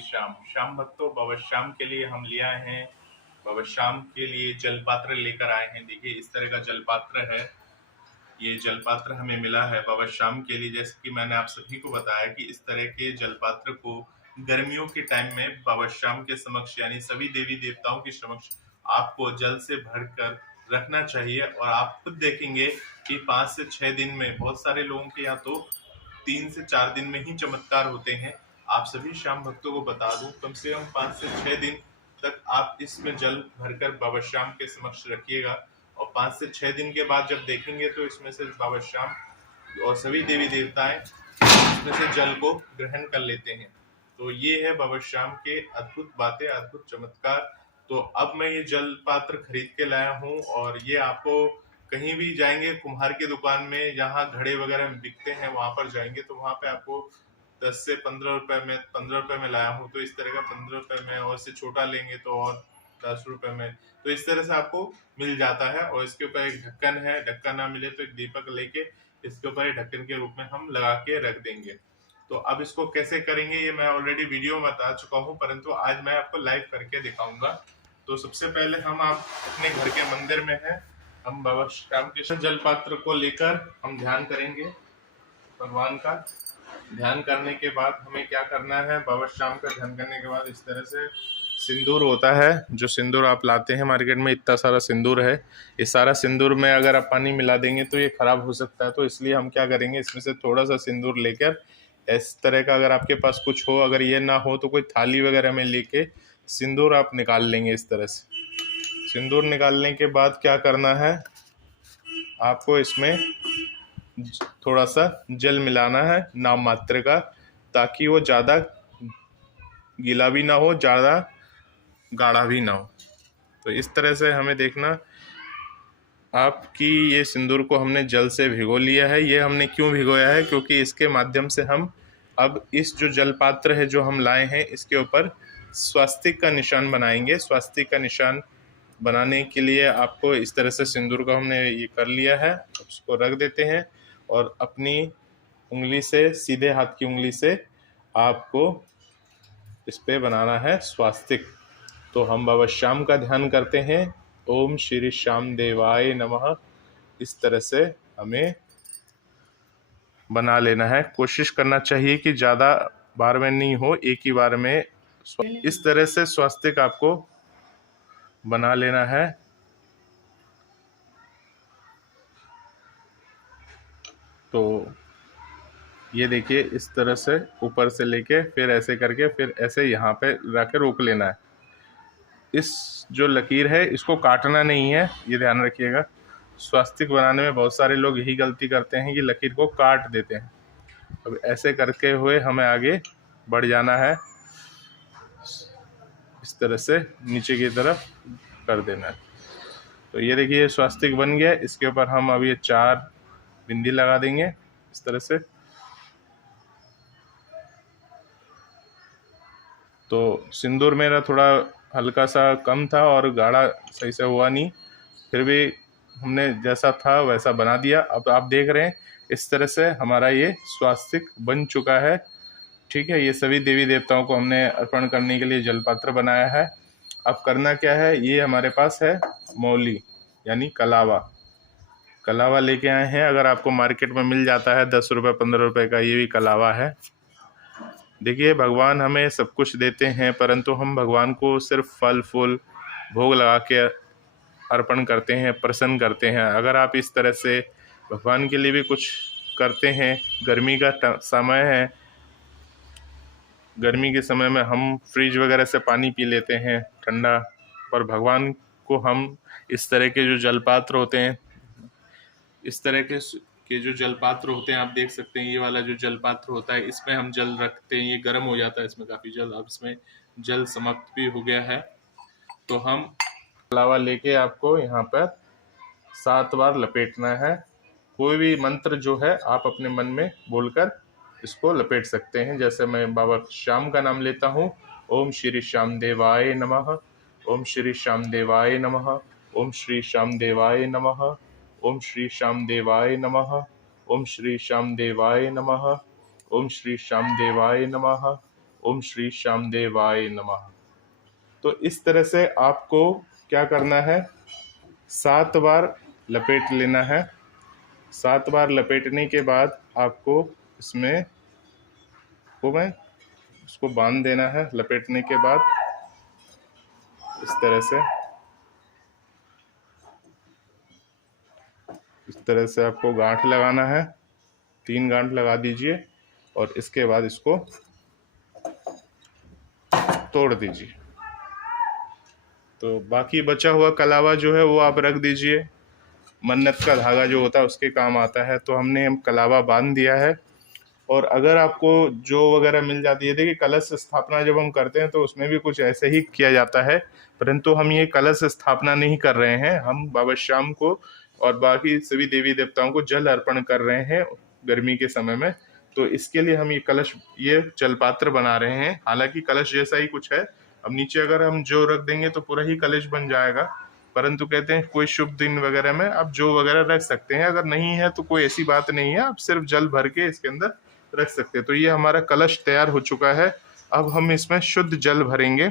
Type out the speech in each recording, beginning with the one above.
श्याम श्याम भक्तों, बाबा श्याम के लिए हम ले आए हैं। बाबा श्याम के लिए जलपात्र लेकर आए हैं। देखिए इस तरह का जलपात्र है। ये जलपात्र हमें मिला है बाबा श्याम के लिए। जैसे कि मैंने आप सभी को बताया कि इस तरह के जलपात्र को गर्मियों के टाइम में बाबा श्याम के समक्ष यानी सभी देवी देवताओं के समक्ष आपको जल से भरकर रखना चाहिए। और आप खुद देखेंगे कि 5 से 6 दिन में, बहुत सारे लोगों के या तो 3 से 4 दिन में ही चमत्कार होते हैं। आप सभी श्याम भक्तों को बता दूं, कम से कम 5 से 6 दिन तक आप इसमें जल भरकर बाबा श्याम के समक्ष रखिएगा। और 5 से 6 दिन के बाद जब देखेंगे तो इसमें से बाबा श्याम और सभी देवी देवताएं इसमें से जल को ग्रहण कर लेते हैं। तो ये है बाबा श्याम के अद्भुत बातें, अद्भुत चमत्कार। तो अब मैं ये जल पात्र खरीद के लाया हूँ और ये आपको कहीं भी जाएंगे कुम्हार की दुकान में, जहाँ घड़े वगैरह बिकते हैं, वहां पर जाएंगे तो वहां पे आपको 10 से 15 रुपए में, 15 रुपए में लाया हूँ तो इस तरह का 15 रुपए में, और इससे छोटा लेंगे तो और 10 रुपए में, तो इस तरह से आपको मिल जाता है। और इसके ऊपर एक ढक्कन है, ढक्कन ना मिले तो एक दीपक लेके इसके ऊपर एक ढक्कन के रूप में हम लगा के रख देंगे। तो अब इसको कैसे करेंगे ये मैं ऑलरेडी वीडियो में बता चुका हूँ, परंतु आज मैं आपको लाइव करके दिखाऊंगा। तो सबसे पहले हम आप अपने घर के मंदिर में हैं, हम बाबा श्याम के जल पात्र को लेकर हम ध्यान करेंगे। भगवान का ध्यान करने के बाद हमें क्या करना है, बाबा श्याम का ध्यान करने के बाद इस तरह से सिंदूर होता है, जो सिंदूर आप लाते हैं मार्केट में, इतना सारा सिंदूर है। इस सारा सिंदूर में अगर आप पानी मिला देंगे तो ये खराब हो सकता है। तो इसलिए हम क्या करेंगे, इसमें से थोड़ा सा सिंदूर लेकर इस तरह का, अगर आपके पास कुछ हो, अगर ये ना हो तो कोई थाली वगैरह में लेके सिंदूर आप निकाल लेंगे। इस तरह से सिंदूर निकालने के बाद क्या करना है, आपको इसमें थोड़ा सा जल मिलाना है नाम मात्र का, ताकि वो ज़्यादा गीला भी ना हो, ज़्यादा गाढ़ा भी ना हो। तो इस तरह से हमें देखना, आपकी ये सिंदूर को हमने जल से भिगो लिया है। ये हमने क्यों भिगोया है, क्योंकि इसके माध्यम से हम अब इस जो जल पात्र है जो हम लाए हैं इसके ऊपर स्वास्तिक का निशान बनाएंगे। स्वास्तिक का निशान बनाने के लिए आपको इस तरह से सिंदूर का हमने ये कर लिया है। उसको रख देते हैं और अपनी उंगली से, सीधे हाथ की उंगली से आपको इस पे बनाना है स्वास्तिक। तो हम बाबा श्याम का ध्यान करते हैं, ओम श्री श्याम देवाय नमः। इस तरह से हमें बना लेना है। कोशिश करना चाहिए कि ज़्यादा बार में नहीं हो, एक ही बार में। इस तरह से स्वास्तिक आपको बना लेना है। तो ये देखिए इस तरह से ऊपर से लेके फिर ऐसे करके फिर ऐसे यहाँ पे रख के रोक लेना है। इस जो लकीर है इसको काटना नहीं है, ये ध्यान रखिएगा। स्वास्तिक बनाने में बहुत सारे लोग यही गलती करते हैं कि लकीर को काट देते हैं। अब ऐसे करके हुए हमें आगे बढ़ जाना है, इस तरह से नीचे की तरफ कर देना है। तो ये देखिए स्वास्तिक बन गया। इसके ऊपर हम अब ये 4 बिंदी लगा देंगे इस तरह से। तो सिंदूर मेरा थोड़ा हल्का सा कम था और गाढ़ा सही से हुआ नहीं, फिर भी हमने जैसा था वैसा बना दिया। अब आप देख रहे हैं इस तरह से हमारा ये स्वास्तिक बन चुका है। ठीक है, ये सभी देवी देवताओं को हमने अर्पण करने के लिए जलपात्र बनाया है। अब करना क्या है, ये हमारे पास है मौली यानी कलावा। कलावा लेके आए हैं, अगर आपको मार्केट में मिल जाता है 10 रुपये 15 रुपये का, ये भी कलावा है। देखिए भगवान हमें सब कुछ देते हैं, परंतु हम भगवान को सिर्फ फल फूल भोग लगा के अर्पण करते हैं, प्रसन्न करते हैं। अगर आप इस तरह से भगवान के लिए भी कुछ करते हैं, गर्मी का समय है, गर्मी के समय में हम फ्रिज वगैरह से पानी पी लेते हैं ठंडा, पर भगवान को हम इस तरह के जो जलपात्र होते हैं, इस तरह के जो जलपात्र होते हैं, आप देख सकते हैं ये वाला जो जलपात्र होता है, इसमें हम जल रखते हैं। ये गर्म हो जाता है इसमें काफ़ी जल, अब इसमें जल समाप्त भी हो गया है। तो हम अलावा लेके आपको यहाँ पर 7 बार लपेटना है। कोई भी मंत्र जो है आप अपने मन में बोलकर इसको लपेट सकते हैं। जैसे मैं बाबा श्याम का नाम लेता हूँ, ओम श्री श्याम देवाय नमः, ओम श्री श्याम देवाय नमः, ओम श्री श्याम देवाय नमः, ओम श्री श्याम देवाय नमः, ओम श्री श्याम देवाय नमः, ओम श्री श्याम देवाय नमः, ओम श्री श्याम देवाय नमः। तो इस तरह से आपको क्या करना है, 7 बार लपेट लेना है। 7 बार लपेटने के बाद आपको इसमें उसको बांध देना है। लपेटने के बाद इस तरह से आपको गांठ लगाना है। 3 गांठ लगा दीजिए और इसके बाद इसको तोड़ दीजिए। तो बाकी बचा हुआ कलावा जो है वो आप रख दीजिए, मन्नत का धागा जो होता है उसके काम आता है। तो हमने कलावा बांध दिया है। और अगर आपको जो वगैरह मिल जाती है, देखिए कलश स्थापना जब हम करते हैं तो उसमें भी कुछ ऐसे ही किया जाता है, परंतु हम ये कलश स्थापना नहीं कर रहे हैं। हम बाबा श्याम को और बाकी सभी देवी देवताओं को जल अर्पण कर रहे हैं गर्मी के समय में। तो इसके लिए हम ये जलपात्र बना रहे हैं। हालांकि कलश जैसा ही कुछ है। अब नीचे अगर हम जो रख देंगे तो पूरा ही कलश बन जाएगा, परंतु कहते हैं कोई शुभ दिन वगैरह में आप जो वगैरह रख सकते हैं। अगर नहीं है तो कोई ऐसी बात नहीं है, आप सिर्फ जल भर के इसके अंदर रख सकते हैं। तो ये हमारा कलश तैयार हो चुका है। अब हम इसमें शुद्ध जल भरेंगे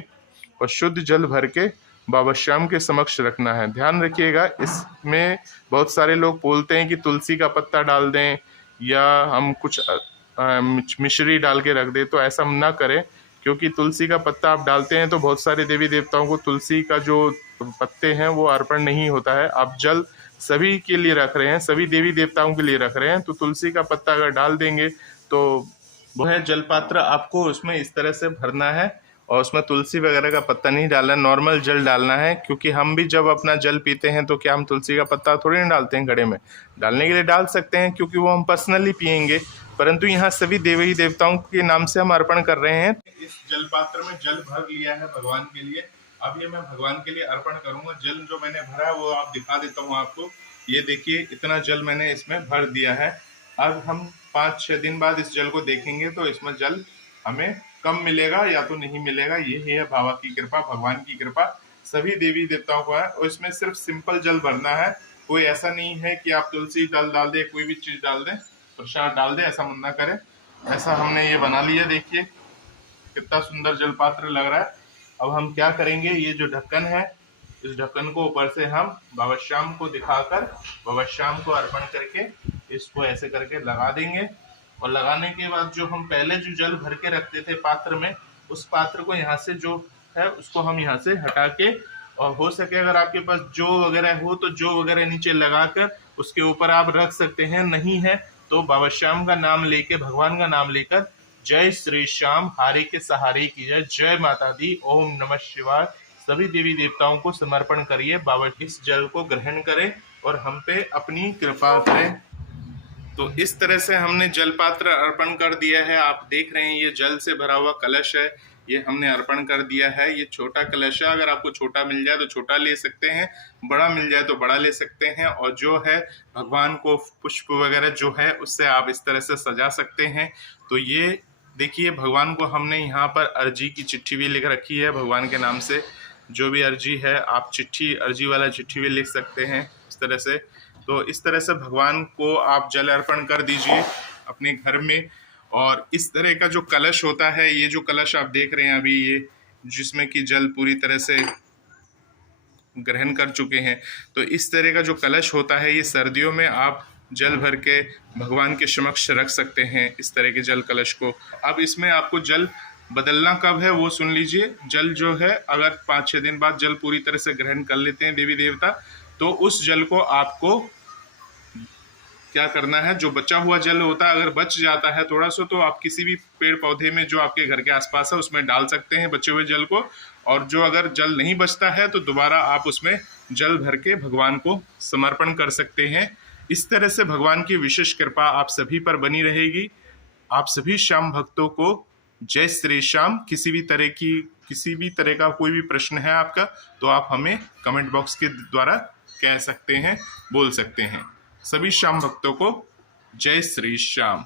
और शुद्ध जल भर के बाबा श्याम के समक्ष रखना है। ध्यान रखिएगा, इसमें बहुत सारे लोग बोलते हैं कि तुलसी का पत्ता डाल दें या हम कुछ मिश्री डाल के रख दें। तो ऐसा हम ना करें, क्योंकि तुलसी का पत्ता आप डालते हैं तो बहुत सारे देवी देवताओं को तुलसी का जो पत्ते हैं वो अर्पण नहीं होता है। आप जल सभी के लिए रख रहे हैं, सभी देवी देवताओं के लिए रख रहे हैं, तो तुलसी का पत्ता अगर डाल देंगे तो वह जलपात्र आपको उसमें इस तरह से भरना है और उसमें तुलसी वगैरह का पत्ता नहीं डालना है, नॉर्मल जल डालना है। क्योंकि हम भी जब अपना जल पीते हैं तो क्या हम तुलसी का पत्ता थोड़ी ना डालते हैं घड़े में? डालने के लिए डाल सकते हैं, क्योंकि वो हम पर्सनली पियेंगे, परंतु यहाँ सभी देवी देवताओं के नाम से हम अर्पण कर रहे हैं। इस जलपात्र में जल भर लिया है भगवान के लिए। अब ये मैं भगवान के लिए अर्पण करूंगा। जल जो मैंने भरा है वो आप दिखा देता हूँ आपको। ये देखिए, इतना जल मैंने इसमें भर दिया है। अब हम 5-6 दिन बाद इस जल को देखेंगे तो इसमें जल हमें कम मिलेगा या तो नहीं मिलेगा। यही है बाबा की कृपा, भगवान की कृपा सभी देवी देवताओं को है। और इसमें सिर्फ सिंपल जल भरना है, कोई ऐसा नहीं है कि आप तुलसी डाल दे, कोई भी चीज डाल दें, प्रसाद डाल दे, ऐसा मन ना करें। ऐसा हमने ये बना लिया। देखिए कितना सुंदर जलपात्र लग रहा है। अब हम क्या करेंगे, ये जो ढक्कन है, इस ढक्कन को ऊपर से हम बाबा श्याम को दिखाकर बाबा श्याम को अर्पण करके इसको ऐसे करके लगा देंगे। और लगाने के बाद जो हम पहले जो जल भर के रखते थे पात्र में, उस पात्र को यहाँ से जो है उसको हम यहाँ से हटा के, और हो सके अगर आपके पास जो वगैरह हो तो जो वगैरह नीचे लगाकर उसके ऊपर आप रख सकते हैं। नहीं है तो बाबा श्याम का नाम लेके, भगवान का नाम लेकर जय श्री श्याम हारे के सहारे की जय, जय माता दी, ओम नमः शिवाय सभी देवी देवताओं को समर्पण करिए। बाबा इस जल को ग्रहण करें और हम पे अपनी कृपा करें। तो इस तरह से हमने जलपात्र अर्पण कर दिया है। आप देख रहे हैं ये जल से भरा हुआ कलश है, ये हमने अर्पण कर दिया है। ये छोटा कलश है, अगर आपको छोटा मिल जाए तो छोटा ले सकते हैं, बड़ा मिल जाए तो बड़ा ले सकते हैं। और जो है भगवान को पुष्प वगैरह जो है उससे आप इस तरह से सजा सकते हैं। तो ये देखिए, भगवान को हमने यहाँ पर अर्जी की चिट्ठी भी लिख रखी है भगवान के नाम से। जो भी अर्जी है आप चिट्ठी, अर्जी वाला चिट्ठी भी लिख सकते हैं इस तरह से। तो इस तरह से भगवान को आप जल अर्पण कर दीजिए अपने घर में। और इस तरह का जो कलश होता है, ये जो कलश आप देख रहे हैं अभी, ये जिसमें कि जल पूरी तरह से ग्रहण कर चुके हैं, तो इस तरह का जो कलश होता है, ये सर्दियों में आप जल भर के भगवान के समक्ष रख सकते हैं इस तरह के जल कलश को। अब इसमें आपको जल बदलना कब है वो सुन लीजिए। जल जो है अगर 5-6 दिन बाद जल पूरी तरह से ग्रहण कर लेते हैं देवी देवता, तो उस जल को आपको क्या करना है, जो बचा हुआ जल होता है, अगर बच जाता है थोड़ा सा, तो आप किसी भी पेड़ पौधे में जो आपके घर के आसपास है उसमें डाल सकते हैं बचे हुए जल को। और जो अगर जल नहीं बचता है तो दोबारा आप उसमें जल भर के भगवान को समर्पण कर सकते हैं। इस तरह से भगवान की विशेष कृपा आप सभी पर बनी रहेगी। आप सभी श्याम भक्तों को जय श्री श्याम। किसी भी तरह का कोई भी प्रश्न है आपका तो आप हमें कमेंट बॉक्स के द्वारा कह सकते हैं, बोल सकते हैं। सभी श्याम भक्तों को जय श्री श्याम।